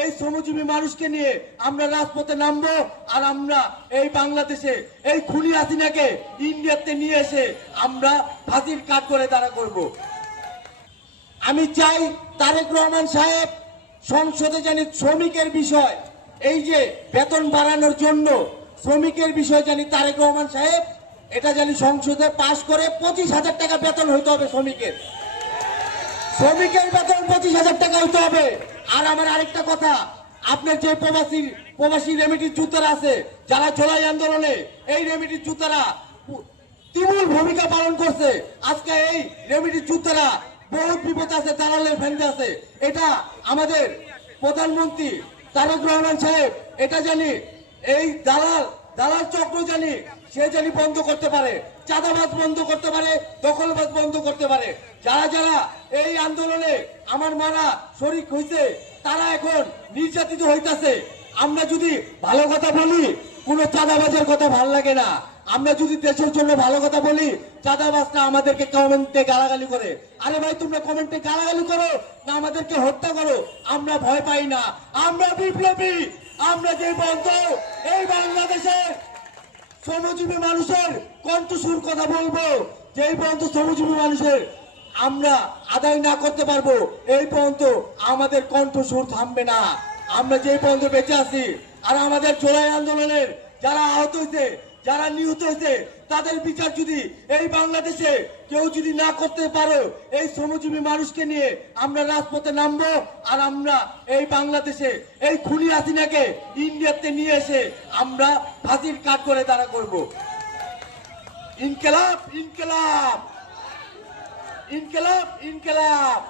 এই শ্রমজীবী মানুষকে নিয়ে আমরা রাজপথে নামবো। আর আমরা এই বাংলাদেশে এই খুনি হাসিনাকে ইন্ডিয়াতে নিয়ে এসে আমরা ফাঁসির কাঠ করে দাঁড়া করব। আমি চাই তারেক রহমান সাহেব সংসদে জানি শ্রমিকের বিষয়, এই যে বেতন বাড়ানোর জন্য শ্রমিকের বিষয় জানি তারেক রহমান সাহেব এটা জানি সংসদে পাশ করে 25,000 টাকা বেতন হইতে হবে শ্রমিকের বেতন 25,000 টাকা হইতে হবে। আর আমার আরেকটা কথা, আপনার যে প্রবাসী রেমিটির যোদ্ধারা আছে যারা জুলাই আন্দোলনে এই রেমিটির যোদ্ধারা তুমুল ভূমিকা পালন করছে, আজকে এই রেমিটির যোদ্ধারা বহুত বিপদ আছে, দালালের ফেন্দে আছে। এটা আমাদের প্রধানমন্ত্রী তারেক রহমান সাহেব এটা জানি এই দালাল চক্র জানি সে জানি বন্ধ করতে পারে, চাঁদাবাজ বন্ধ করতে পারে, দখলবাজ বন্ধ করতে পারে। যারা যারা এই আন্দোলনে আমার মারা শরীক হইছে তারা এখন নির্যাতিত হইতাছে। আমরা যদি ভালো কথা বলি কোনো চাঁদাবাজের কথা ভাল লাগে না, আমরা যদি দেশের জন্য ভালো কথা বলি চাঁদাবাজরা আমাদেরকে কমেন্টে গালাগালি করে। আরে ভাই তোমরা কমেন্টে গালাগালি করো না আমাদেরকে হত্যা করো, আমরা ভয় পাই না, আমরা বিপ্লবী। আমরা যে বন্ধ এই বাংলাদেশের শ্রমজীবী মানুষের কণ্ঠস্বর কথা বলবো, যেই পর্যন্ত শ্রমজীবী মানুষের আমরা আদায় না করতে পারবো এই পর্যন্ত আমাদের কণ্ঠস্বর থামবে না। আমরা যেই পর্যন্ত বেঁচে আছি আর আমাদের জুলাই আন্দোলনের যারা আহত হয়েছে যারা নিহত হয়েছে তাদের বিচার যদি এই বাংলাদেশে কেউ যদি না করতে পারো এই শ্রমজীবী মানুষকে নিয়ে আমরা রাজপথে নামবো। আর আমরা এই বাংলাদেশে এই খুনি হাসিনাকে ইন্ডিয়াতে নিয়ে এসে আমরা ফাঁসির কাঠ করে দাঁড়া করব। ইনকিলাব ইনকিলাব ইনকিলাব ইনকিলাব।